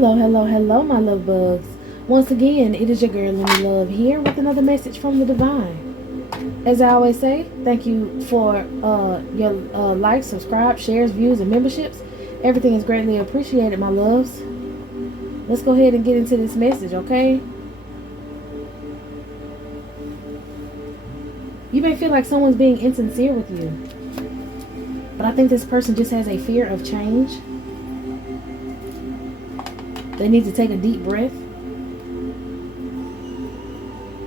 Hello, hello, hello, my love bugs. Once again, it is your girl, Lenny Love, here with another message from the divine. As I always say, thank you for your likes, subscribe, shares, views, and memberships. Everything is greatly appreciated, my loves. Let's go ahead and get into this message, okay? You may feel like someone's being insincere with you, but I think this person just has a fear of change. They need to take a deep breath.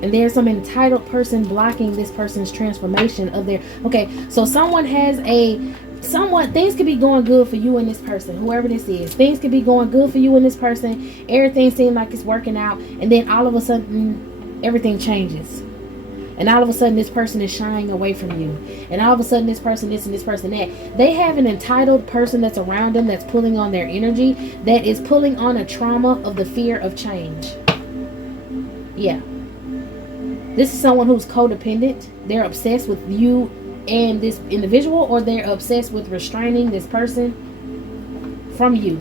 And there's some entitled person blocking this person's transformation of their... Okay, so someone has things could be going good for you and this person, whoever this is. Things could be going good for you and this person. Everything seems like it's working out. And then all of a sudden, everything changes. And all of a sudden, this person is shying away from you. And all of a sudden, this person this and this person that. They have an entitled person that's around them that's pulling on their energy, that is pulling on a trauma of the fear of change. Yeah. This is someone who's codependent. They're obsessed with you and this individual, or they're obsessed with restraining this person from you.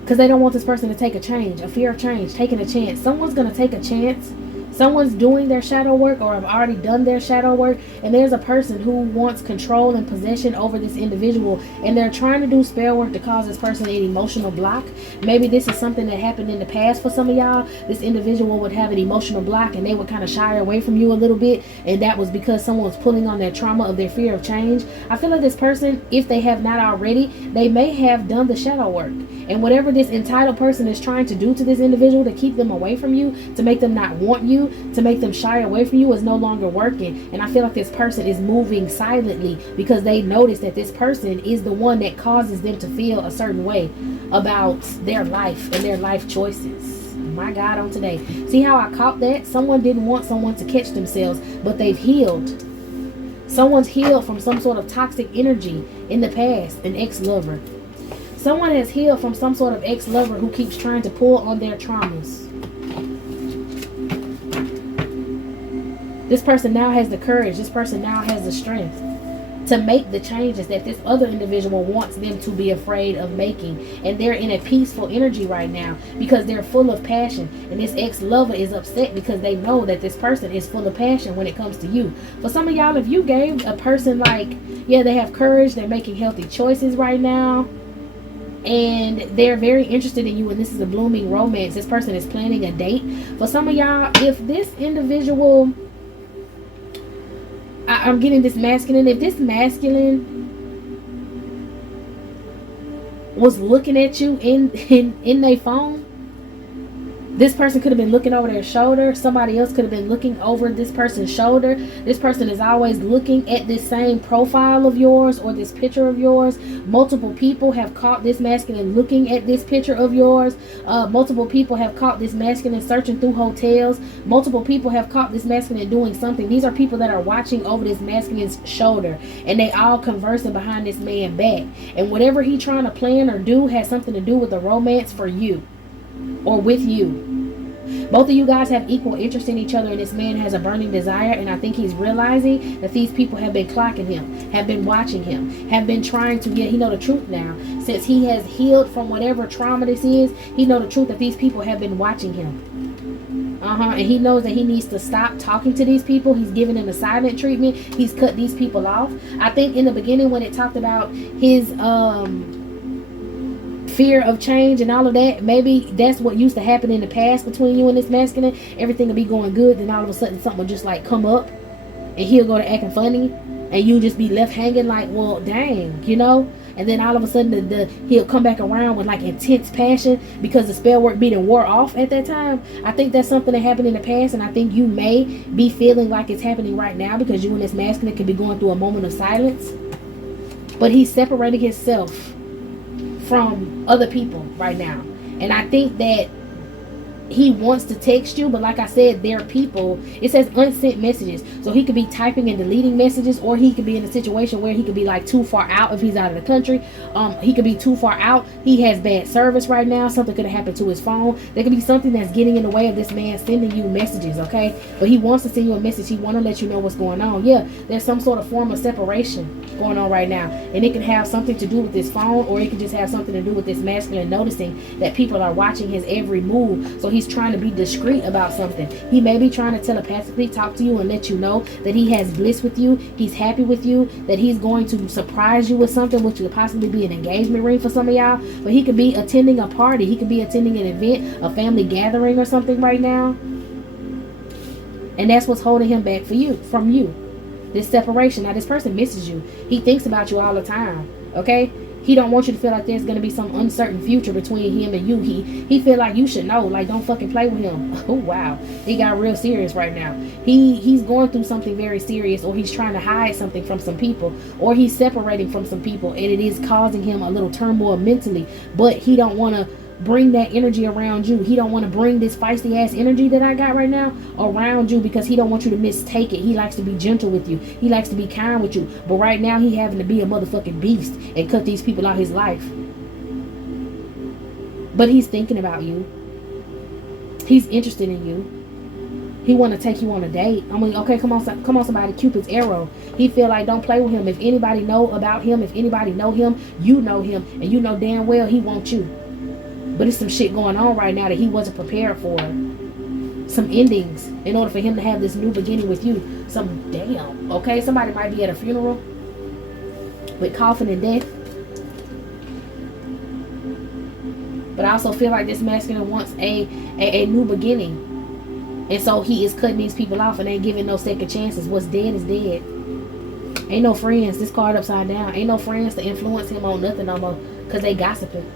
Because they don't want this person to take a change, a fear of change, taking a chance. Someone's going to take a chance. Someone's doing their shadow work or have already done their shadow work, and there's a person who wants control and possession over this individual, and they're trying to do spell work to cause this person an emotional block. Maybe this is something that happened in the past for some of y'all. This individual would have an emotional block and they would kind of shy away from you a little bit, and that was because someone was pulling on their trauma of their fear of change. I feel like this person, if they have not already, they may have done the shadow work, and whatever this entitled person is trying to do to this individual to keep them away from you, to make them not want you, to make them shy away from you, is no longer working. And I feel like this person is moving silently because they notice that this person is the one that causes them to feel a certain way about their life and their life choices. My God, on today. See how I caught that? Someone didn't want someone to catch themselves, but they've healed. Someone's healed from some sort of toxic energy in the past, an ex-lover. Someone has healed from some sort of ex-lover who keeps trying to pull on their traumas. This person now has the courage. This person now has the strength to make the changes that this other individual wants them to be afraid of making. And they're in a peaceful energy right now because they're full of passion. And this ex-lover is upset because they know that this person is full of passion when it comes to you. For some of y'all, if you gave a person like, yeah, they have courage, they're making healthy choices right now, and they're very interested in you, and this is a blooming romance. This person is planning a date. For some of y'all, if this individual... I'm getting this masculine. If this masculine was looking at you in their phone, this person could have been looking over their shoulder. Somebody else could have been looking over this person's shoulder. This person is always looking at this same profile of yours or this picture of yours. Multiple people have caught this masculine looking at this picture of yours. Multiple people have caught this masculine searching through hotels. Multiple people have caught this masculine doing something. These are people that are watching over this masculine's shoulder, and they all conversing behind this man back. And whatever he trying to plan or do has something to do with a romance for you or with you. Both of you guys have equal interest in each other, and this man has a burning desire, and I think he's realizing that these people have been clocking him, have been watching him, have been trying to get, he know the truth now. Since he has healed from whatever trauma this is, he know the truth that these people have been watching him. And he knows that he needs to stop talking to these people. He's giving them a silent treatment. He's cut these people off. I think in the beginning when it talked about his fear of change and all of that, maybe that's what used to happen in the past between you and this masculine. Everything will be going good, then all of a sudden something will just like come up and he'll go to acting funny and you just be left hanging like, well, dang, you know. And then all of a sudden he'll come back around with like intense passion because the spell work being wore off at that time. I think that's something that happened in the past, and I think you may be feeling like it's happening right now because you and this masculine could be going through a moment of silence. But he's separating himself from other people right now, and I think that he wants to text you, but like I said, they're people. It says unsent messages, so he could be typing and deleting messages, or he could be in a situation where he could be like too far out if he's out of the country. He could be too far out. He has bad service right now. Something could have happened to his phone. There could be something that's getting in the way of this man sending you messages, okay? But he wants to send you a message. He want to let you know what's going on. Yeah, there's some sort of form of separation. going on right now. And it can have something to do with this phone, or it can just have something to do with this masculine noticing that people are watching his every move. So he's trying to be discreet about something. He may be trying to telepathically talk to you and let you know that he has bliss with you, he's happy with you, that he's going to surprise you with something, which could possibly be an engagement ring for some of y'all. But he could be attending a party, he could be attending an event, a family gathering or something right now. And that's what's holding him back from you. This separation. Now, this person misses you. He thinks about you all the time. Okay? He don't want you to feel like there's going to be some uncertain future between him and you. He feel like you should know. Like, don't fucking play with him. Oh, wow. He got real serious right now. He's going through something very serious, or he's trying to hide something from some people, or he's separating from some people, and it is causing him a little turmoil mentally. But he don't want to bring that energy around you. He don't want to bring this feisty ass energy that I got right now around you, because he don't want you to mistake it. He likes to be gentle with you. He likes to be kind with you. But right now he having to be a motherfucking beast and cut these people out his life. But he's thinking about you. He's interested in you. He want to take you on a date. I mean, okay, come on somebody. Cupid's arrow. He feel like, don't play with him. If anybody know about him, if anybody know him, and you know damn well he wants you. But it's some shit going on right now that he wasn't prepared for. Some endings in order for him to have this new beginning with you. Okay? Somebody might be at a funeral with coffin and death. But I also feel like this masculine wants a new beginning. And so he is cutting these people off and ain't giving no second chances. What's dead is dead. Ain't no friends. This card upside down. Ain't no friends to influence him on nothing no more, because they gossiping.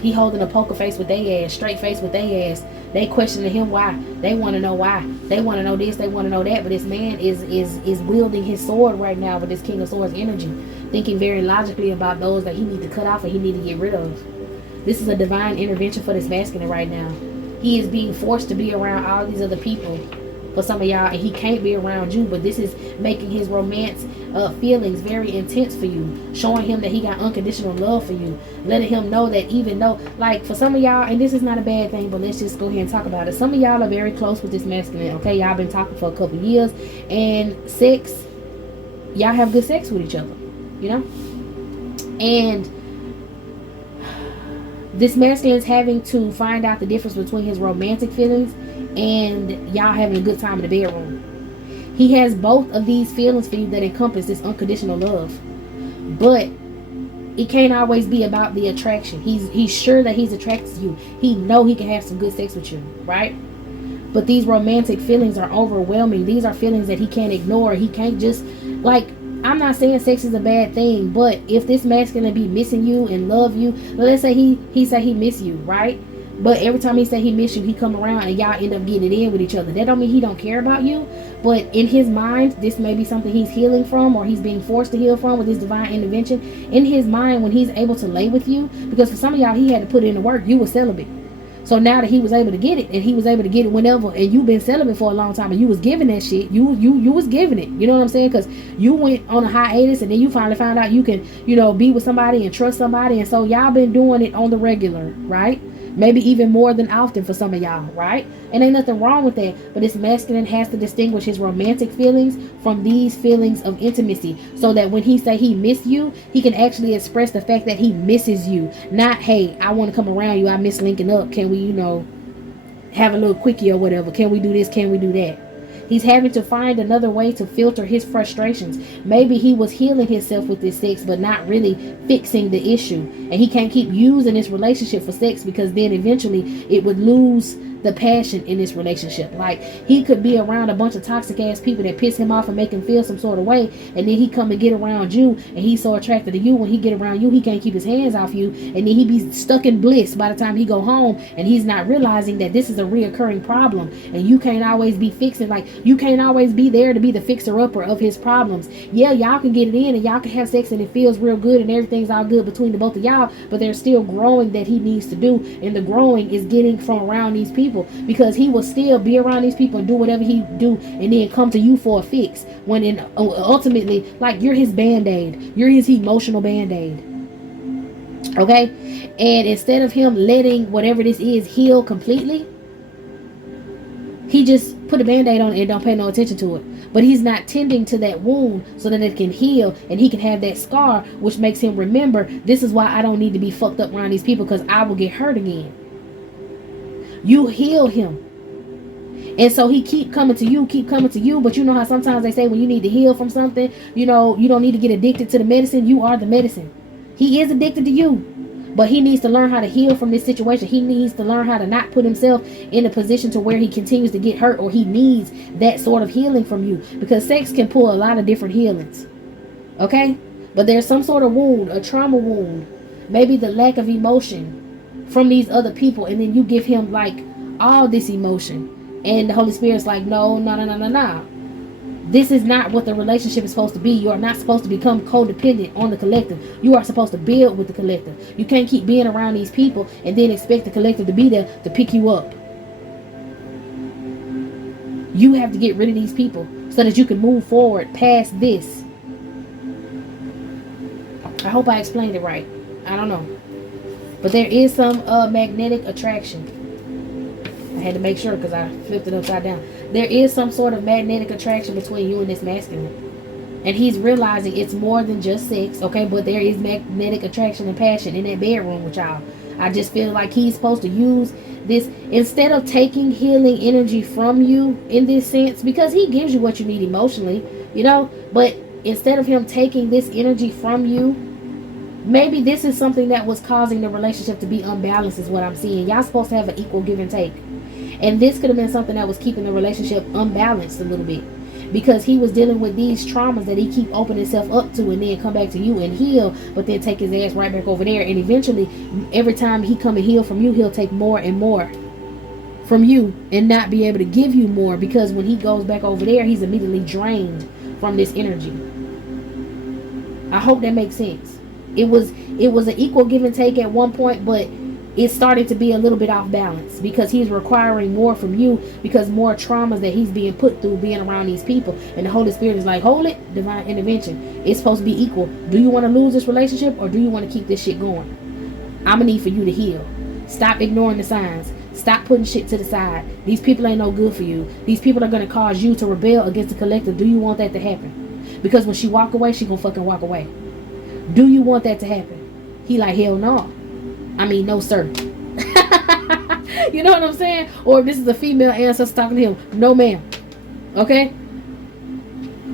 He holding a poker face with their ass, straight face with their ass. They questioning him why. They want to know why. They want to know this, they want to know that. But this man is wielding his sword right now with this King of Swords energy, thinking very logically about those that he need to cut off and he need to get rid of. This is a divine intervention for this masculine right now. He is being forced to be around all these other people for some of y'all, and he can't be around you. But this is making his romance feelings very intense for you, showing him that he got unconditional love for you, letting him know that even though, like, for some of y'all, and this is not a bad thing, but let's just go ahead and talk about it. Some of y'all are very close with this masculine. Okay, y'all been talking for a couple years, and y'all have good sex with each other, you know. And this masculine is having to find out the difference between his romantic feelings and y'all having a good time in the bedroom. He has both of these feelings for you that encompass this unconditional love. But it can't always be about the attraction. He's sure that he's attracted to you. He know he can have some good sex with you, right? But these romantic feelings are overwhelming. These are feelings that he can't ignore. He can't just, like, I'm not saying sex is a bad thing, but if this masculine be missing you and love you, let's say he say he miss you, right? But every time he say he miss you, he come around and y'all end up getting it in with each other. That don't mean he don't care about you, but in his mind, this may be something he's healing from, or he's being forced to heal from with this divine intervention. In his mind, when he's able to lay with you, because for some of y'all, he had to put in the work. You were celibate. So now that he was able to get it, and he was able to get it whenever, and you've been celibate for a long time, and you was giving that shit, you was giving it. You know what I'm saying? Because you went on a hiatus, and then you finally found out you can, be with somebody and trust somebody, and so y'all been doing it on the regular, right? Maybe even more than often for some of y'all, right? And ain't nothing wrong with that. But this masculine has to distinguish his romantic feelings from these feelings of intimacy, so that when he say he miss you, he can actually express the fact that he misses you. Not, hey, I want to come around you, I miss linking up. Can we, have a little quickie or whatever? Can we do this? Can we do that? He's having to find another way to filter his frustrations. Maybe he was healing himself with this sex, but not really fixing the issue. And he can't keep using this relationship for sex, because then eventually it would lose the passion in this relationship. Like, he could be around a bunch of toxic ass people that piss him off and make him feel some sort of way, and then he come and get around you, and he's so attracted to you. When he get around you, he can't keep his hands off you, and then he be stuck in bliss by the time he go home, and he's not realizing that this is a reoccurring problem, and you can't always be fixing, like, you can't always be there to be the fixer-upper of his problems. Yeah, y'all can get it in, and y'all can have sex, and it feels real good, and everything's all good between the both of y'all, but there's still growing that he needs to do, and the growing is getting from around these people, because he will still be around these people and do whatever he do, and then come to you for a fix, when ultimately, like, you're his band-aid, you're his emotional band-aid. Okay? And instead of him letting whatever this is heal completely, he just put a band-aid on it and don't pay no attention to it. But he's not tending to that wound so that it can heal and he can have that scar, which makes him remember, this is why I don't need to be fucked up around these people, because I will get hurt again. You heal him. And so he keep coming to you, but you know how sometimes they say when you need to heal from something, you know, you don't need to get addicted to the medicine. You are the medicine. He is addicted to you. But he needs to learn how to heal from this situation. He needs to learn how to not put himself in a position to where he continues to get hurt, or he needs that sort of healing from you. Because sex can pull a lot of different healings. Okay? But there's some sort of wound, a trauma wound. Maybe the lack of emotion from these other people. And then you give him like all this emotion. And the Holy Spirit's like, no. This is not what the relationship is supposed to be. You are not supposed to become codependent on the collective. You are supposed to build with the collective. You can't keep being around these people and then expect the collective to be there to pick you up. You have to get rid of these people so that you can move forward past this. I hope I explained it right. I don't know. But there is some magnetic attraction. I had to make sure because I flipped it upside down. There is some sort of magnetic attraction between you and this masculine. And he's realizing it's more than just sex, okay? But there is magnetic attraction and passion in that bedroom with y'all. I just feel like he's supposed to use this instead of taking healing energy from you in this sense, because he gives you what you need emotionally, you know? But instead of him taking this energy from you, maybe this is something that was causing the relationship to be unbalanced is what I'm seeing. Y'all supposed to have an equal give and take. And this could have been something that was keeping the relationship unbalanced a little bit. Because he was dealing with these traumas that he keep opening himself up to and then come back to you and heal. But then take his ass right back over there. And eventually, every time he come and heal from you, he'll take more and more from you. And not be able to give you more. Because when he goes back over there, he's immediately drained from this energy. I hope that makes sense. It was an equal give and take at one point, but it's starting to be a little bit off balance because he's requiring more from you because more traumas that he's being put through being around these people. And the Holy Spirit is like, hold it, divine intervention. It's supposed to be equal. Do you want to lose this relationship or do you want to keep this shit going? I'm going to need for you to heal. Stop ignoring the signs. Stop putting shit to the side. These people ain't no good for you. These people are going to cause you to rebel against the collective. Do you want that to happen? Because when she walk away, she going to fucking walk away. Do you want that to happen? He like, hell no. I mean, no, sir. You know what I'm saying? Or if this is a female ancestor talking to him, no, ma'am. Okay?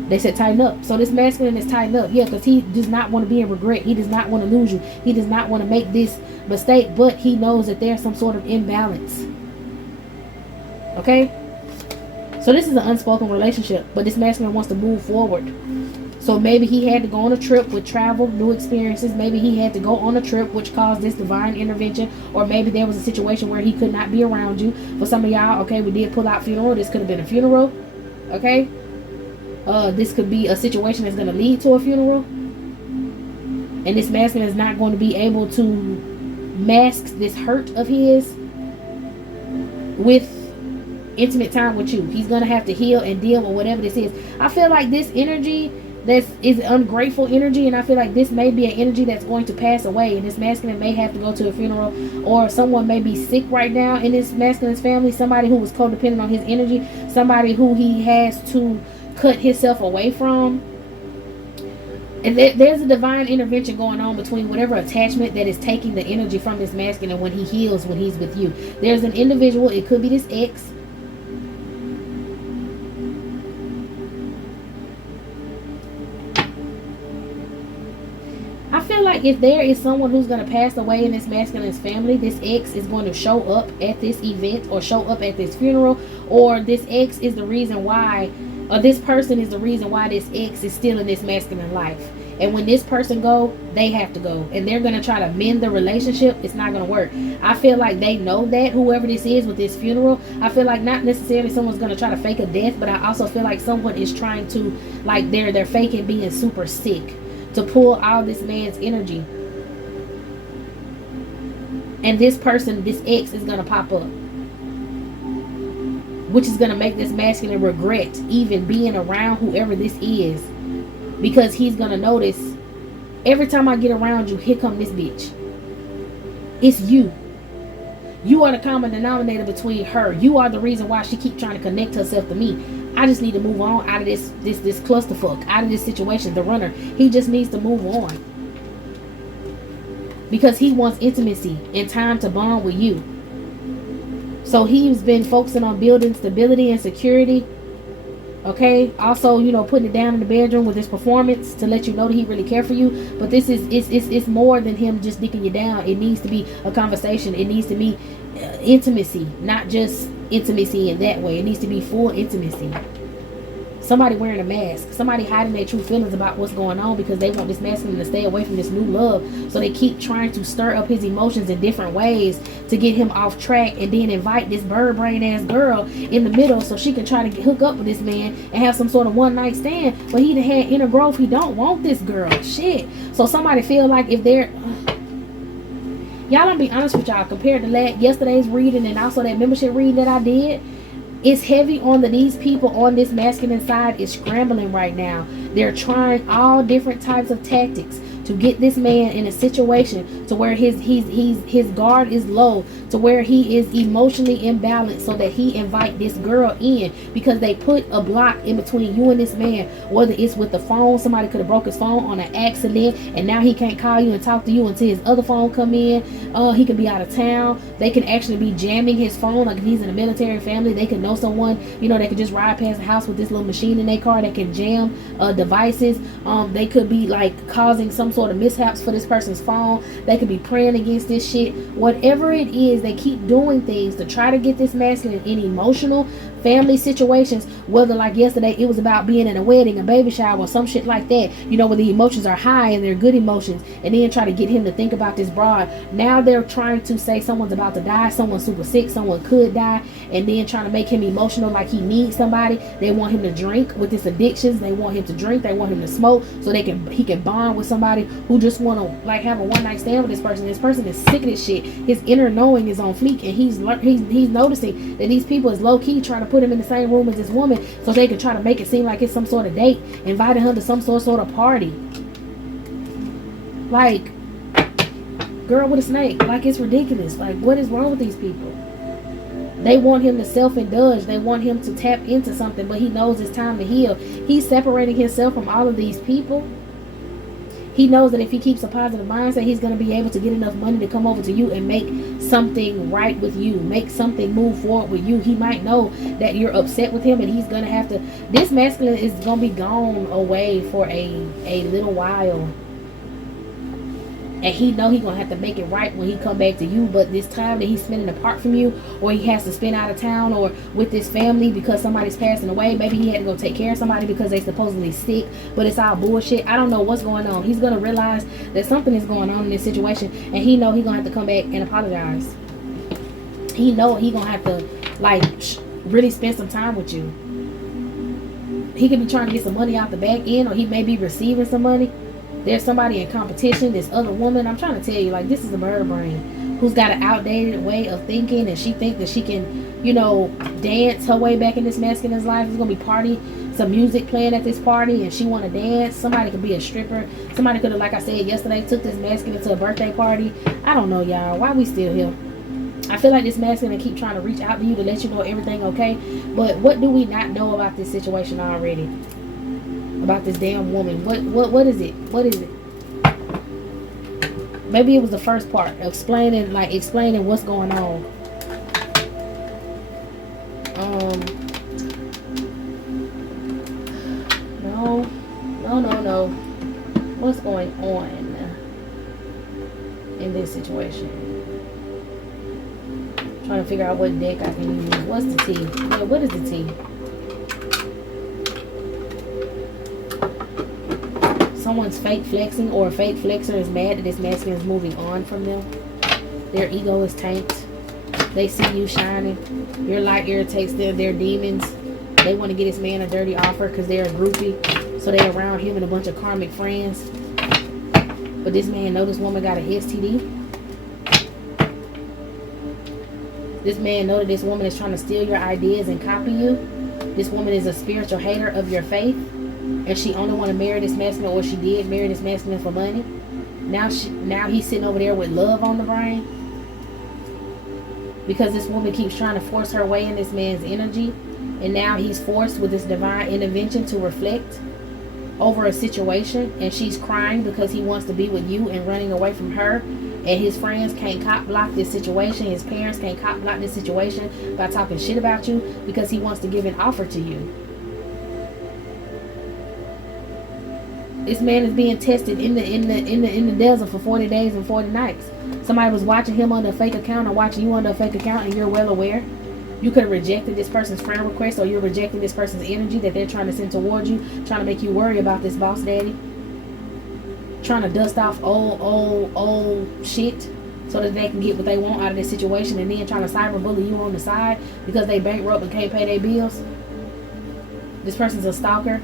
They said tighten up. So this masculine is tightened up. Yeah, because he does not want to be in regret. He does not want to lose you. He does not want to make this mistake, but he knows that there's some sort of imbalance. Okay? So this is an unspoken relationship, but this masculine wants to move forward. So maybe he had to go on a trip with travel, new experiences. Maybe he had to go on a trip which caused this divine intervention. Or maybe there was a situation where he could not be around you. For some of y'all, okay, we did pull out funeral. This could have been a funeral. Okay? This could be a situation that's going to lead to a funeral. And this masculine is not going to be able to mask this hurt of his with intimate time with you. He's going to have to heal and deal with whatever this is. I feel like this energy is ungrateful energy, and I feel like this may be an energy that's going to pass away, and this masculine may have to go to a funeral, or someone may be sick right now in this masculine's family, somebody who was codependent on his energy, somebody who he has to cut himself away from. And there's a divine intervention going on between whatever attachment that is taking the energy from this masculine when he heals, when he's with you. There's an individual, it could be this ex. I feel like if there is someone who's going to pass away in this masculine's family, this ex is going to show up at this event or show up at this funeral, or this ex is the reason why, or this person is the reason why this ex is still in this masculine life. And when this person go, they have to go, and they're going to try to mend the relationship. It's not going to work. I feel like they know that, whoever this is with this funeral. I feel like not necessarily someone's going to try to fake a death, but I also feel like someone is trying to, like they're faking being super sick to pull all this man's energy. And this person, this ex, is going to pop up, which is going to make this masculine regret even being around whoever this is, because he's going to notice every time I get around you, here come this bitch. It's you. You are the common denominator between her. You are the reason why she keep trying to connect herself to me. I just need to move on out of this clusterfuck, out of this situation. The runner, he just needs to move on. Because he wants intimacy and time to bond with you. So he's been focusing on building stability and security. Okay, also, you know, putting it down in the bedroom with his performance to let you know that he really cares for you. But this is it's more than him just dicking you down. It needs to be a conversation. It needs to be intimacy, not just intimacy in that way. It needs to be full intimacy. Somebody wearing a mask, somebody hiding their true feelings about what's going on because they want this masculine to stay away from this new love. So they keep trying to stir up his emotions in different ways to get him off track, and then invite this bird brain ass girl in the middle so she can try to hook up with this man and have some sort of one night stand. But he done had inner growth. He don't want this girl. Shit. So somebody feel like if they're y'all, I'm be honest with y'all, compared to yesterday's reading and also that membership reading that I did, it's heavy on these people on this masculine side is scrambling right now. They're trying all different types of tactics to get this man in a situation to where his guard is low, to where he is emotionally imbalanced, so that he invite this girl in, because they put a block in between you and this man. Whether it's with the phone, somebody could have broke his phone on an accident and now he can't call you and talk to you until his other phone come in. He could be out of town. They can actually be jamming his phone, like if he's in a military family, they can know someone, you know, they could just ride past the house with this little machine in their car that can jam devices. They could be like causing some sort of mishaps for this person's phone. They could be praying against this shit. Whatever it is, they keep doing things to try to get this masculine in emotional family situations, whether like yesterday it was about being in a wedding, a baby shower, or some shit like that, you know, where the emotions are high and they're good emotions, and then try to get him to think about this broad. Now they're trying to say someone's about to die, someone's super sick, someone could die, and then trying to make him emotional like he needs somebody. They want him to drink with his addictions. They want him to drink. They want him to smoke so he can bond with somebody who just want to like have a one night stand with this person. This person is sick of this shit. His inner knowing is on fleek, and he's noticing that these people is low key trying to put him in the same room as this woman so they can try to make it seem like it's some sort of date, inviting her to some sort of party. Like, girl with a snake. Like, it's ridiculous. Like, what is wrong with these people? They want him to self-indulge. They want him to tap into something, but he knows it's time to heal. He's separating himself from all of these people. He knows that if he keeps a positive mindset, he's going to be able to get enough money to come over to you and make something right with you, make something move forward with you. He might know that you're upset with him, and he's going to have to, this masculine is going to be gone away for a little while. And he know he's going to have to make it right when he come back to you. But this time that he's spending apart from you, or he has to spend out of town, or with his family because somebody's passing away. Maybe he had to go take care of somebody because they supposedly sick, but it's all bullshit. I don't know what's going on. He's going to realize that something is going on in this situation, and he know he's going to have to come back and apologize. He know he's going to have to like really spend some time with you. He could be trying to get some money out the back end, or he may be receiving some money. There's somebody in competition, this other woman. I'm trying to tell you, like, this is a bird brain who's got an outdated way of thinking, and she thinks that she can, you know, dance her way back in this masculine's life. There's going to be party, some music playing at this party, and she want to dance. Somebody could be a stripper. Somebody could have, like I said yesterday, took this masculine to a birthday party. I don't know, y'all. Why we still here? I feel like this masculine keep trying to reach out to you to let you know everything okay. But what do we not know about this situation already? About this damn woman. What is it? What is it? Maybe it was the first part, explaining what's going on. No. What's going on in this situation? Trying to figure out what deck I can use. What's the T? Yeah, what is the T? Someone's fake flexing, or a fake flexer is mad that this masculine is moving on from them. Their ego is tanked. They see you shining. Your light irritates them. They're demons. They want to get this man a dirty offer because they're a groupie. So they're around him and a bunch of karmic friends. But this man know this woman got a STD. This man know that this woman is trying to steal your ideas and copy you. This woman is a spiritual hater of your faith. And she only want to marry this masculine, or she did marry this masculine for money. Now he's sitting over there with love on the brain. because this woman keeps trying to force her way in this man's energy, and now he's forced with this divine intervention to reflect over a situation, and she's crying because he wants to be with you and running away from her, and his friends can't cop block this situation, his parents can't cop block this situation by talking shit about you, because he wants to give an offer to you. This man is being tested in the desert for 40 days and 40 nights. Somebody was watching him on a fake account or watching you on a fake account, and you're well aware. You could have rejected this person's friend request, or you're rejecting this person's energy that they're trying to send towards you, trying to make you worry about this boss daddy, trying to dust off old shit so that they can get what they want out of this situation, and then trying to cyberbully you on the side because they bankrupt and can't pay their bills. This person's a stalker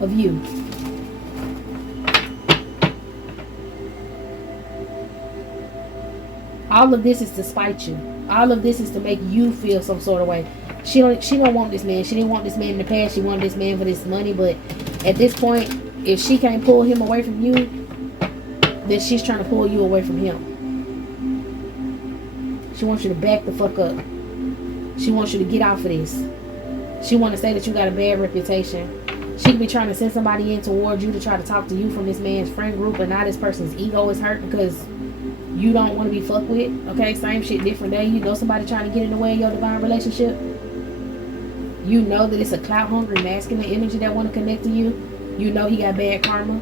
of you. All of this is to spite you. All of this is to make you feel some sort of way. She don't want this man. She didn't want this man in the past. She wanted this man for this money. But at this point, if she can't pull him away from you, then she's trying to pull you away from him. She wants you to back the fuck up. She wants you to get off of this. She wants to say that you got a bad reputation. She could be trying to send somebody in towards you to try to talk to you from this man's friend group, and now this person's ego is hurt because you don't want to be fucked with. Okay, same shit, different day. You know somebody trying to get in the way of your divine relationship. You know that it's a clout hungry masculine energy that want to connect to you. You know he got bad karma.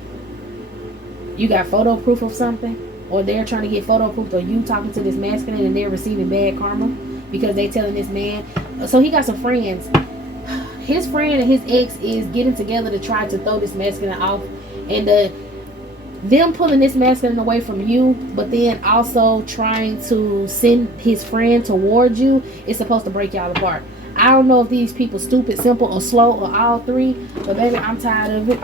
You got photo proof of something, or they're trying to get photo proof of you talking to this masculine and they're receiving bad karma because they telling this man. So he got some friends. His friend and his ex is getting together to try to throw this masculine off, and them pulling this masculine away from you, but then also trying to send his friend towards you, is supposed to break y'all apart. I don't know if these people stupid, simple, or slow, or all three, but baby, I'm tired of it.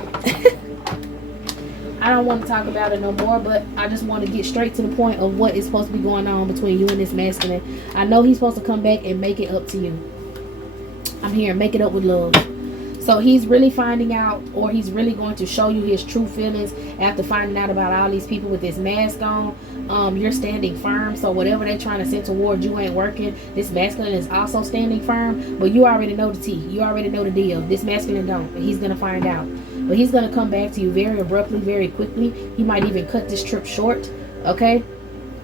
I don't want to talk about it no more, but I just want to get straight to the point of what is supposed to be going on between you and this masculine. I know he's supposed to come back and make it up to you. I'm here, make it up with love. So he's really finding out, or he's really going to show you his true feelings after finding out about all these people with this mask on. You're standing firm, so whatever they're trying to send towards you ain't working. This masculine is also standing firm, but you already know the tea. You already know the deal. This masculine don't. He's going to find out. But he's going to come back to you very abruptly, very quickly. He might even cut this trip short, okay?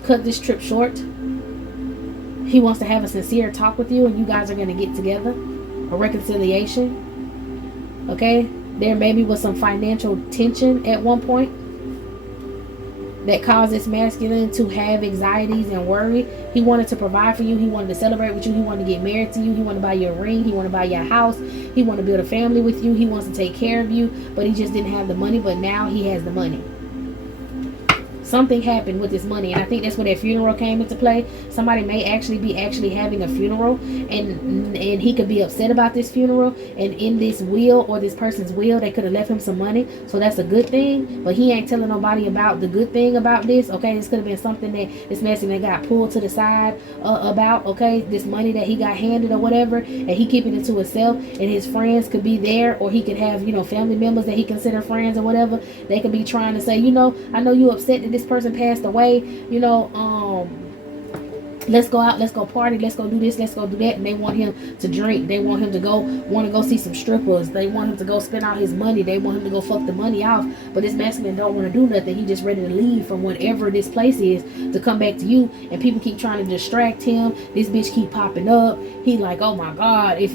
Cut this trip short. He wants to have a sincere talk with you, and you guys are going to get together. A reconciliation. Okay, there maybe was some financial tension at one point that caused this masculine to have anxieties and worry. He wanted to provide for you. He wanted to celebrate with you. He wanted to get married to you. He wanted to buy you a ring. He wanted to buy you a house. He wanted to build a family with you. He wants to take care of you, but he just didn't have the money. But now he has the money. Something happened with this money, and I think that's where that funeral came into play. Somebody may actually be having a funeral, and he could be upset about this funeral, and in this will, or this person's will, they could have left him some money, so that's a good thing. But he ain't telling nobody about the good thing about this. Okay, this could have been something that this masculine got pulled to the side about. Okay, this money that he got handed or whatever, and he keeping it to himself, and his friends could be there, or he could have, you know, family members that he consider friends or whatever. They could be trying to say, you know, I know you upset that this person passed away, you know, let's go out, let's go party, let's go do this, let's go do that. And they want him to drink, they want him to go see some strippers, they want him to go spend all his money, they want him to go fuck the money off. But this masculine don't want to do nothing. He just ready to leave from whatever this place is to come back to you, and people keep trying to distract him. This bitch keep popping up. He like, oh my god, if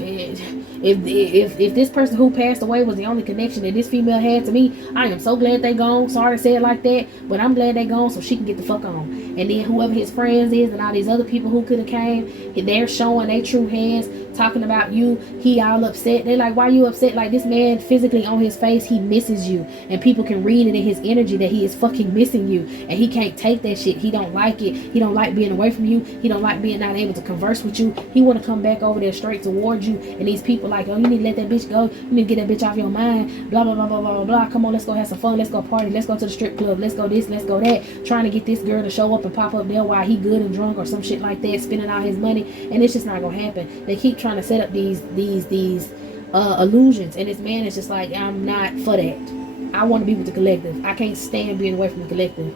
this person who passed away was the only connection that this female had to me, I am so glad they gone. Sorry to say it like that, but I'm glad they gone so she can get the fuck on. And then whoever his friends is and all these other people who could have came, they're showing their true hands, talking about you. He all upset. They're like, why you upset? Like, this man physically on his face, he misses you, and people can read it in his energy that he is fucking missing you, and he can't take that shit. He don't like it. He don't like being away from you. He don't like being not able to converse with you. He want to come back over there straight towards you, and these people like, oh, you need to let that bitch go, you need to get that bitch off your mind, blah blah blah blah blah blah. Come on, let's go have some fun, let's go party, let's go to the strip club, let's go this, let's go that, trying to get this girl to show up and pop up there while he good and drunk or some shit like that, spending all his money. And it's just not gonna happen. They keep trying to set up these illusions, and this man is just like, I'm not for that. I want to be with the collective. I can't stand being away from the collective.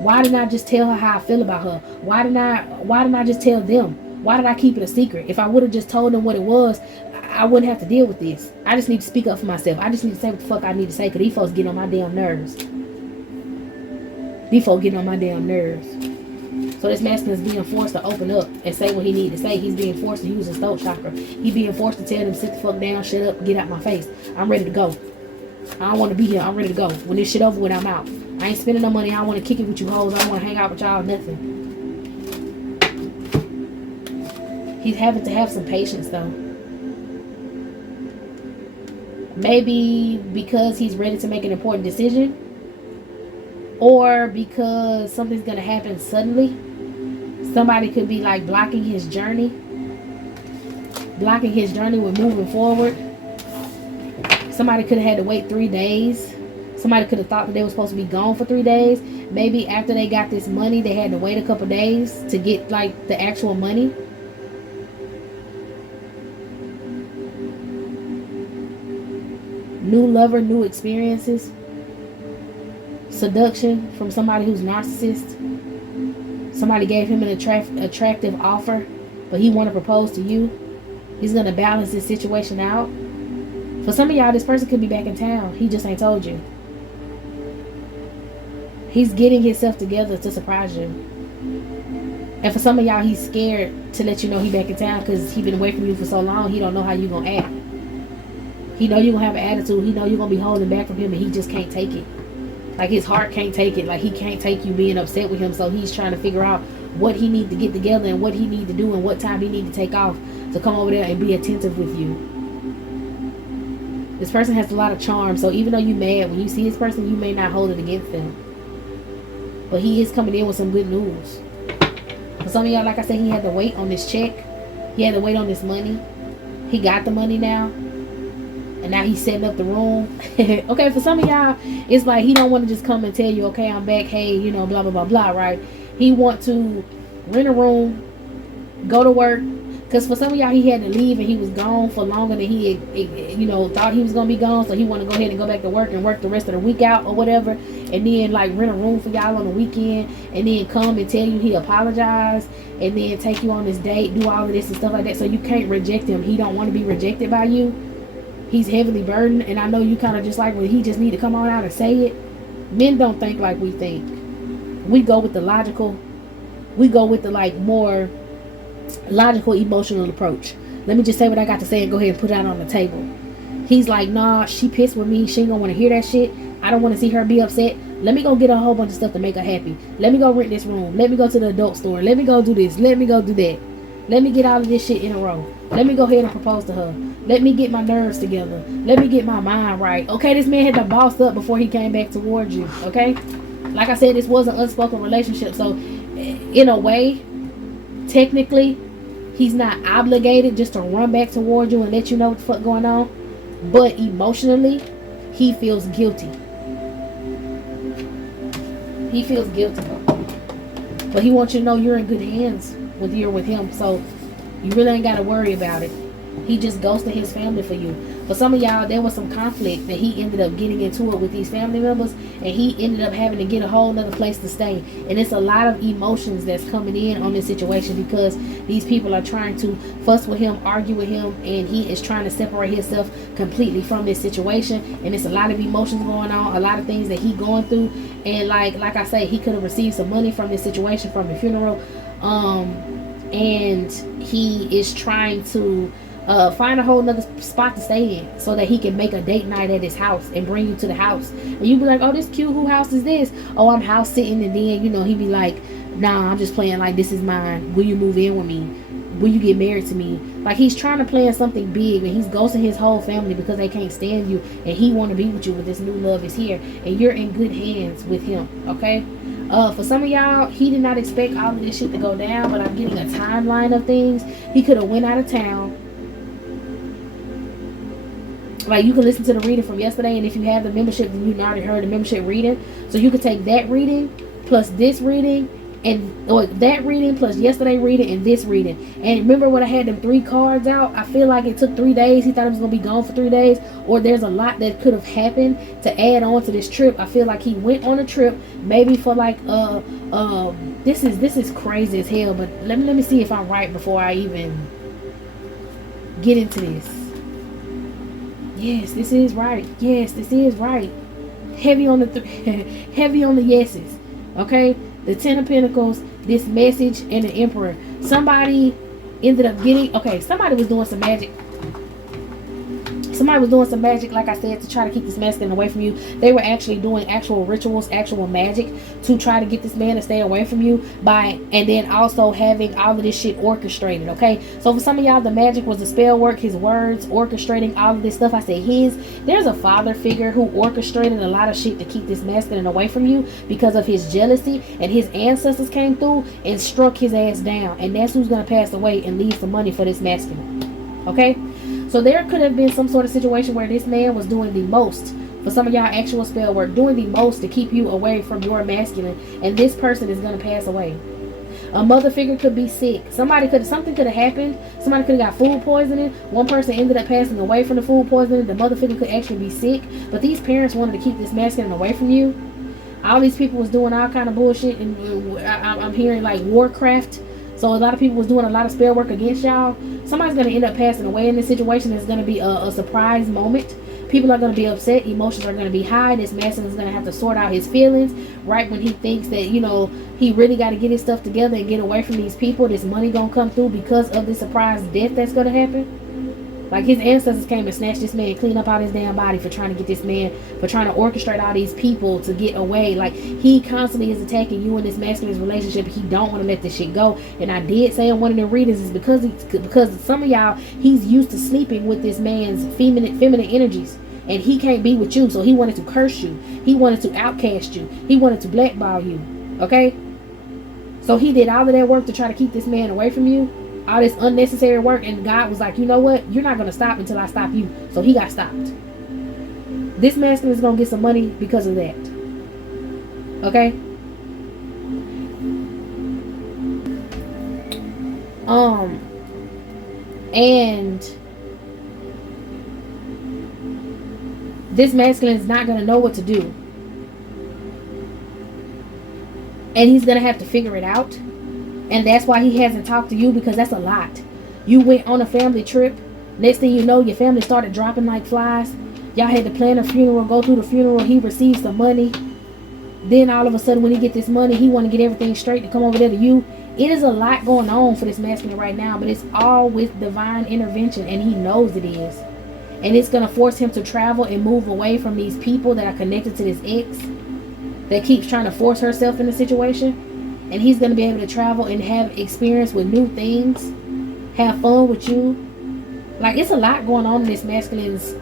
Why didn't I just tell her how I feel about her? Why didn't I just tell them? Why did I keep it a secret? If I would have just told them what it was, I wouldn't have to deal with this. I just need to speak up for myself. I just need to say what the fuck I need to say, because these folks get on my damn nerves. These folks getting on my damn nerves. So this masculine is being forced to open up and say what he need to say. He's being forced to use his throat chakra. He being forced to tell them, sit the fuck down, shut up, get out my face. I'm ready to go. I don't want to be here. I'm ready to go. When this shit over with, I'm out. I ain't spending no money. I don't want to kick it with you hoes. I don't want to hang out with y'all, nothing. He's having to have some patience, though. Maybe because he's ready to make an important decision, or because something's going to happen suddenly. Somebody could be like blocking his journey with moving forward. Somebody could have had to wait 3 days. Somebody could have thought that they were supposed to be gone for 3 days. Maybe after they got this money, they had to wait a couple days to get like the actual money. New lover, new experiences. Seduction from somebody who's narcissist. Somebody gave him an attractive offer, but he want to propose to you. He's going to balance this situation out. For some of y'all, this person could be back in town. He just ain't told you. He's getting himself together to surprise you. And for some of y'all, he's scared to let you know he back in town because he been away from you for so long. He don't know how you going to act. He know you're going to have an attitude. He know you're going to be holding back from him, and he just can't take it. Like, his heart can't take it. Like, he can't take you being upset with him. So he's trying to figure out what he need to get together and what he need to do and what time he need to take off to come over there and be attentive with you. This person has a lot of charm. So even though you mad, when you see this person, you may not hold it against them. But he is coming in with some good news. For some of y'all, like I said, he had to wait on this check. He had to wait on this money. He got the money now. And now he's setting up the room. Okay, for some of y'all, it's like he don't want to just come and tell you, okay, I'm back, hey, you know, blah, blah, blah, blah, right? He want to rent a room, go to work. Because for some of y'all, he had to leave and he was gone for longer than he had, you know, thought he was going to be gone. So he want to go ahead and go back to work and work the rest of the week out or whatever. And then, like, rent a room for y'all on the weekend. And then come and tell you he apologized. And then take you on this date, do all of this and stuff like that. So you can't reject him. He don't want to be rejected by you. He's heavily burdened, and I know you kind of just like, well, he just need to come on out and say it. Men don't think like we think. We go with the logical. We go with the, like, more logical, emotional approach. Let me just say what I got to say and go ahead and put it out on the table. He's like, nah, she pissed with me. She ain't gonna want to hear that shit. I don't want to see her be upset. Let me go get a whole bunch of stuff to make her happy. Let me go rent this room. Let me go to the adult store. Let me go do this. Let me go do that. Let me get all of this shit in a row. Let me go ahead and propose to her. Let me get my nerves together. Let me get my mind right. Okay, this man had to boss up before he came back towards you. Okay? Like I said, this was an unspoken relationship. So, in a way, technically, he's not obligated just to run back towards you and let you know what the fuck going on. But emotionally, he feels guilty. He feels guilty. But he wants you to know you're in good hands with him. So, you really ain't got to worry about it. He just ghosted his family for you. For some of y'all, there was some conflict that he ended up getting into it with these family members, and he ended up having to get a whole nother place to stay. And it's a lot of emotions that's coming in on this situation because these people are trying to fuss with him, argue with him, and he is trying to separate himself completely from this situation. And it's a lot of emotions going on, a lot of things that he going through. And like I say, he could have received some money from this situation, from the funeral, and he is trying to find a whole nother spot to stay in so that he can make a date night at his house and bring you to the house. And you be like, oh, this cute, who house is this? Oh, I'm house sitting. And then, you know, he be like, nah, I'm just playing like this is mine. Will you move in with me? Will you get married to me? Like, he's trying to plan something big, and he's ghosting his whole family because they can't stand you, and he want to be with you when this new love is here, and you're in good hands with him. Okay? For some of y'all, he did not expect all of this shit to go down, but I'm getting a timeline of things. He could have went out of town. Like, you can listen to the reading from yesterday, and if you have the membership, then you already heard the membership reading. So you could take that reading plus this reading And that reading plus yesterday reading and this reading. And remember when I had them 3 cards out? I feel like it took 3 days. He thought it was going to be gone for 3 days. Or there's a lot that could have happened to add on to this trip. I feel like he went on a trip maybe for like this is crazy as hell. But let me see if I'm right before I even get into this. Yes, this is right. Yes, this is right. Heavy on the heavy on the yeses. Okay. The 10 of Pentacles, this message, and the Emperor. Somebody ended up getting... Okay, somebody was doing some magic. Somebody was doing some magic, like I said, to try to keep this masculine away from you. They were actually doing actual rituals, actual magic to try to get this man to stay away from you and then also having all of this shit orchestrated, okay? So for some of y'all, the magic was the spell work, his words, orchestrating all of this stuff. I say there's a father figure who orchestrated a lot of shit to keep this masculine away from you because of his jealousy, and his ancestors came through and struck his ass down, and that's who's going to pass away and leave some money for this masculine, okay? So there could have been some sort of situation where this man was doing the most, for some of y'all actual spell work, doing the most to keep you away from your masculine, and this person is going to pass away. A mother figure could be sick. Something could have happened. Somebody could have got food poisoning. One person ended up passing away from the food poisoning. The mother figure could actually be sick, but these parents wanted to keep this masculine away from you. All these people was doing all kind of bullshit, and I'm hearing like Warcraft. So a lot of people was doing a lot of spell work against y'all. Somebody's going to end up passing away in this situation. It's going to be a surprise moment. People are going to be upset. Emotions are going to be high. This masculine is going to have to sort out his feelings right when he thinks that, he really got to get his stuff together and get away from these people. This money going to come through because of this surprise death that's going to happen. Like his ancestors came and snatched this man, clean up all his damn body for trying to get this man, for trying to orchestrate all these people to get away. Like he constantly is attacking you in this masculine relationship. He don't want to let this shit go. And I did say in one of the readings is because some of y'all, he's used to sleeping with this man's feminine energies. And he can't be with you, so he wanted to curse you. He wanted to outcast you. He wanted to blackball you. Okay? So he did all of that work to try to keep this man away from you. All this unnecessary work, and God was like, you know what? You're not going to stop until I stop you. So he got stopped. This masculine is going to get some money because of that. Okay? And this masculine is not going to know what to do. And he's going to have to figure it out. And that's why he hasn't talked to you, because that's a lot. You went on a family trip. Next thing you know, your family started dropping like flies. Y'all had to plan a funeral, go through the funeral. He received some money. Then all of a sudden, when he get this money, he want to get everything straight to come over there to you. It is a lot going on for this masculine right now, but it's all with divine intervention, and he knows it is. And it's going to force him to travel and move away from these people that are connected to this ex that keeps trying to force herself in the situation. And he's going to be able to travel and have experience with new things. Have fun with you. Like, it's a lot going on in this masculine's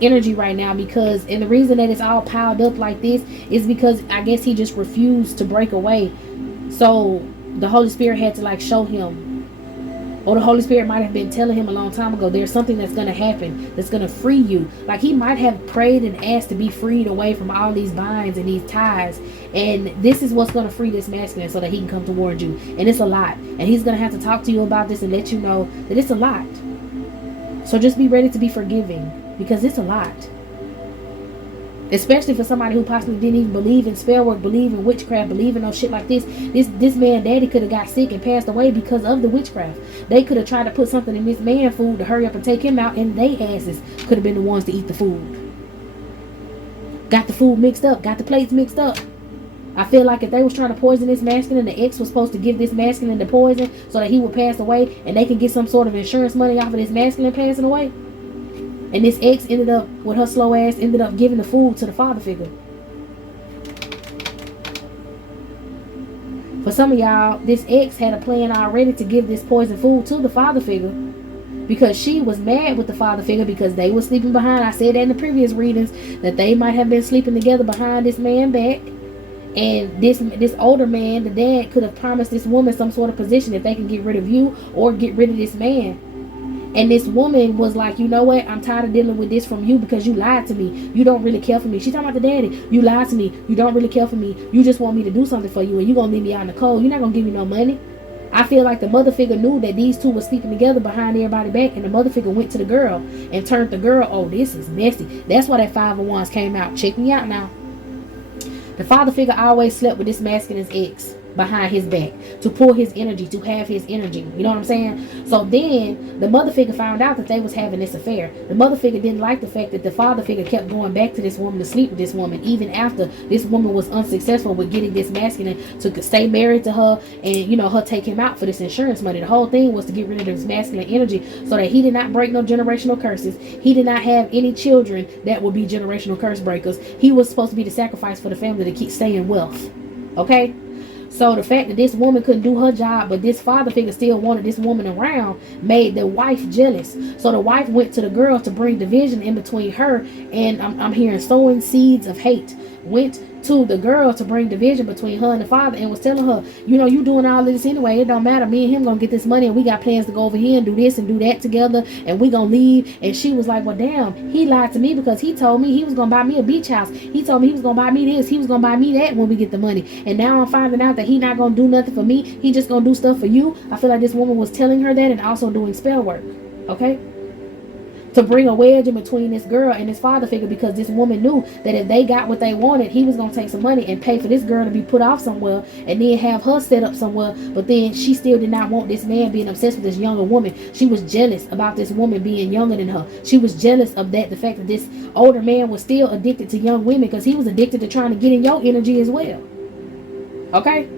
energy right now, because, and the reason that it's all piled up like this is because I guess he just refused to break away. So the Holy Spirit had to like show him, or the Holy Spirit might have been telling him a long time ago, there's something that's going to happen that's going to free you. Like he might have prayed and asked to be freed away from all these binds and these ties. And this is what's going to free this masculine so that he can come towards you. And it's a lot. And he's going to have to talk to you about this and let you know that it's a lot. So just be ready to be forgiving, because it's a lot. Especially for somebody who possibly didn't even believe in spell work, believe in witchcraft, believe in no shit like this. This man daddy could have got sick and passed away because of the witchcraft. They could have tried to put something in this man food to hurry up and take him out, and they asses could have been the ones to eat the food. Got the food mixed up, got the plates mixed up. I feel like if they was trying to poison this masculine, the ex was supposed to give this masculine the poison so that he would pass away, and they can get some sort of insurance money off of this masculine passing away. And this ex ended up, with her slow ass, ended up giving the food to the father figure. For some of y'all, this ex had a plan already to give this poison food to the father figure, because she was mad with the father figure because they were sleeping behind. I said that in the previous readings, that they might have been sleeping together behind this man back. And this older man, the dad, could have promised this woman some sort of position if they can get rid of you or get rid of this man. And this woman was like, you know what? I'm tired of dealing with this from you because you lied to me. You don't really care for me. She talking about the daddy. You lied to me. You don't really care for me. You just want me to do something for you and you going to leave me out in the cold. You're not going to give me no money. I feel like the mother figure knew that these two were sleeping together behind everybody back, and the mother figure went to the girl and turned the girl, oh, this is messy. That's why that 5 of Wands came out. Check me out now. The father figure always slept with this masculine's ex behind his back to pull his energy, to have his energy. You know what I'm saying? So then the mother figure found out that they was having this affair. The mother figure didn't like the fact that the father figure kept going back to this woman to sleep with this woman, even after this woman was unsuccessful with getting this masculine to stay married to her and, you know, her take him out for this insurance money. The whole thing was to get rid of this masculine energy so that he did not break no generational curses. He did not have any children that would be generational curse breakers. He was supposed to be the sacrifice for the family to keep staying wealth. Okay? So the fact that this woman couldn't do her job, but this father figure still wanted this woman around, made the wife jealous. So the wife went to the girl to bring division in between her, and I'm hearing sowing seeds of hate. Went to the girl to bring division between her and the father, and was telling her, you know, you doing all of this anyway. It don't matter. Me and him gonna get this money, and we got plans to go over here and do this and do that together, and we gonna leave. And she was like, well, damn, he lied to me because he told me he was gonna buy me a beach house. He told me he was gonna buy me this. He was gonna buy me that when we get the money. And now I'm finding out that he not gonna do nothing for me. He just gonna do stuff for you. I feel like this woman was telling her that and also doing spell work. Okay? To bring a wedge in between this girl and this father figure, because this woman knew that if they got what they wanted, he was going to take some money and pay for this girl to be put off somewhere and then have her set up somewhere. But then she still did not want this man being obsessed with this younger woman. She was jealous about this woman being younger than her. She was jealous of that, the fact that this older man was still addicted to young women, because he was addicted to trying to get in your energy as well. Okay?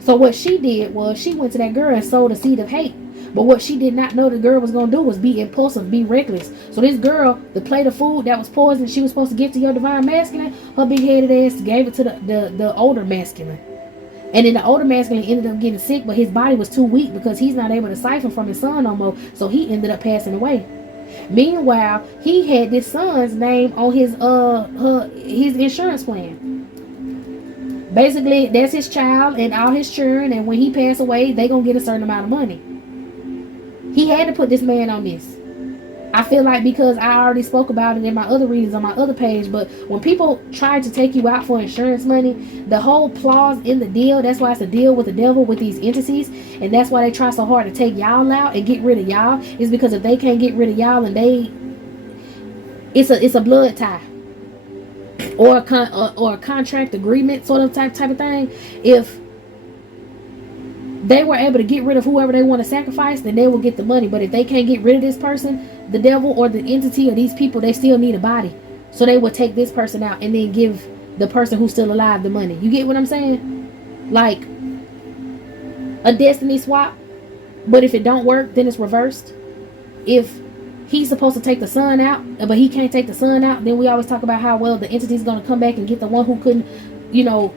So what she did was she went to that girl and sowed a seed of hate. But what she did not know the girl was going to do was be impulsive, be reckless. So this girl, the plate of food that was poisoned she was supposed to give to your divine masculine, her big-headed ass gave it to the older masculine. And then the older masculine ended up getting sick, but his body was too weak because he's not able to siphon from his son no more. So he ended up passing away. Meanwhile, he had this son's name on his insurance plan. Basically, that's his child and all his children, and when he passed away, they gonna get a certain amount of money. He had to put this man on this. I feel like because I already spoke about it in my other readings on my other page, but when people try to take you out for insurance money, the whole clause in the deal, that's why it's a deal with the devil, with these entities, and that's why they try so hard to take y'all out and get rid of y'all, is because if they can't get rid of y'all and it's a blood tie or a contract agreement sort of type of thing. If they were able to get rid of whoever they want to sacrifice, then they will get the money. But if they can't get rid of this person, the devil or the entity or these people, they still need a body. So they will take this person out and then give the person who's still alive the money. You get what I'm saying? Like a destiny swap. But if it don't work, then it's reversed. If he's supposed to take the son out, but he can't take the son out, then we always talk about how, well, the entity's going to come back and get the one who couldn't, you know,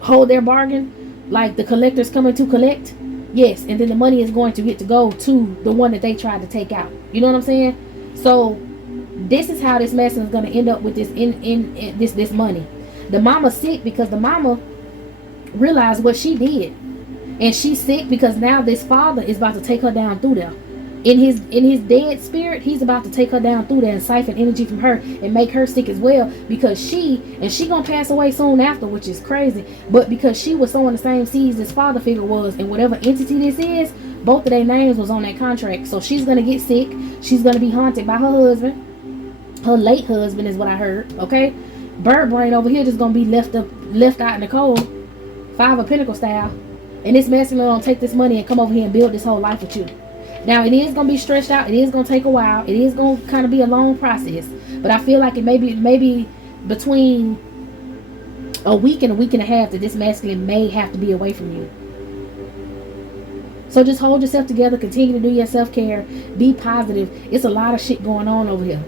hold their bargain. Like the collector's coming to collect. Yes, and then the money is going to get to go to the one that they tried to take out. You know what I'm saying? So this is how this masculine is going to end up with this in this money. The mama's sick because the mama realized what she did, and she's sick because now this father is about to take her down through there. In his dead spirit, he's about to take her down through there and siphon energy from her and make her sick as well, because she gonna pass away soon after, which is crazy. But because she was sowing the same seeds this father figure was, and whatever entity this is, both of their names was on that contract. So she's gonna get sick. She's gonna be haunted by her husband, her late husband is what I heard. Okay, bird brain over here just gonna be left out in the cold, 5 of Pentacles style, and this masculine gonna take this money and come over here and build this whole life with you. Now, it is going to be stretched out. It is going to take a while. It is going to kind of be a long process. But I feel like it may be between a week and a half that this masculine may have to be away from you. So just hold yourself together. Continue to do your self-care. Be positive. It's a lot of shit going on over here.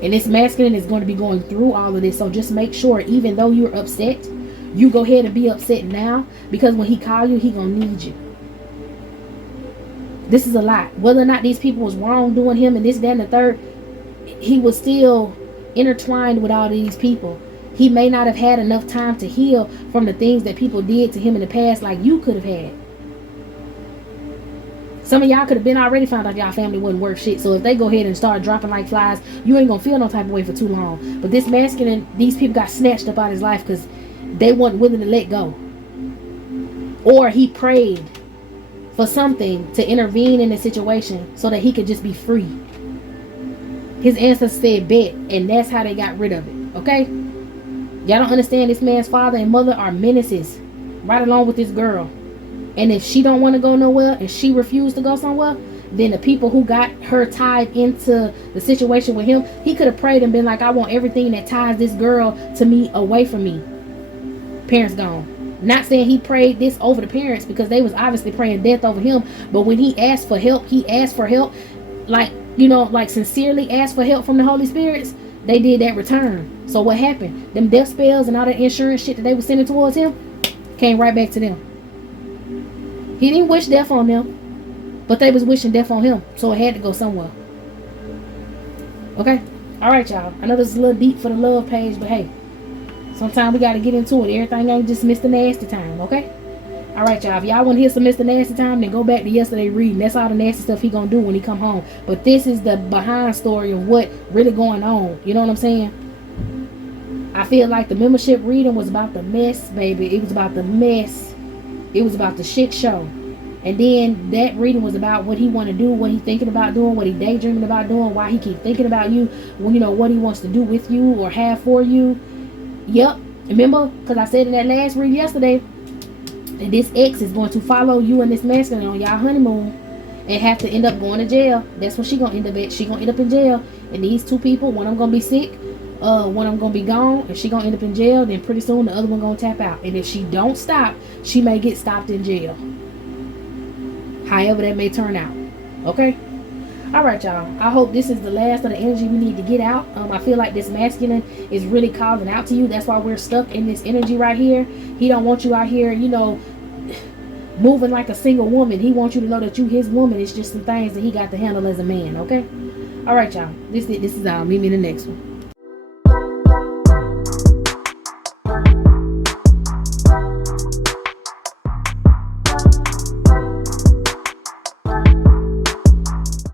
And this masculine is going to be going through all of this. So just make sure, even though you're upset, you go ahead and be upset now. Because when he call you, he going to need you. This is a lot. Whether or not these people was wrong doing him and this, that, and the third, he was still intertwined with all these people. He may not have had enough time to heal from the things that people did to him in the past like you could have had. Some of y'all could have been already found out y'all family wasn't worth shit. So if they go ahead and start dropping like flies, you ain't gonna feel no type of way for too long. But this masculine, these people got snatched up out of his life because they weren't willing to let go. Or he prayed for something to intervene in the situation so that he could just be free. His ancestors said bet, and that's how they got rid of it. Okay? Y'all don't understand, this man's father and mother are menaces right along with this girl. And if she don't want to go nowhere and she refused to go somewhere, then the people who got her tied into the situation with him, he could have prayed and been like, I want everything that ties this girl to me away from me. Parents gone. Not saying he prayed this over the parents, because they was obviously praying death over him. But when he asked for help, he asked for help, like, you know, like sincerely asked for help from the Holy Spirits. They did that return. So what happened? Them death spells and all that insurance shit that they were sending towards him came right back to them. He didn't wish death on them, but they was wishing death on him. So it had to go somewhere. Okay? Alright, y'all. I know this is a little deep for the love page, but hey, sometimes we got to get into it. Everything ain't just Mr. Nasty time, okay? Alright, y'all. If y'all want to hear some Mr. Nasty time, then go back to yesterday reading. That's all the nasty stuff he gonna do when he come home. But this is the behind story of what really going on. You know what I'm saying? I feel like the membership reading was about the mess, baby. It was about the mess. It was about the shit show. And then that reading was about what he want to do, what he thinking about doing, what he daydreaming about doing, why he keep thinking about you, when, you know, what he wants to do with you or have for you. Yep. Remember, because I said in that last read yesterday that this ex is going to follow you and this masculine on y'all honeymoon and have to end up going to jail. That's what she gonna end up at. She gonna end up in jail. And these two people, one of them gonna be sick, one of them gonna be gone, and she gonna end up in jail. Then pretty soon the other one gonna tap out. And if she don't stop, she may get stopped in jail. However that may turn out. Okay? Alright, y'all. I hope this is the last of the energy we need to get out. I feel like this masculine is really calling out to you. That's why we're stuck in this energy right here. He don't want you out here, you know, moving like a single woman. He wants you to know that you his woman. It's just some things that he got to handle as a man. Okay? Alright, y'all. This is all. Meet me in the next one.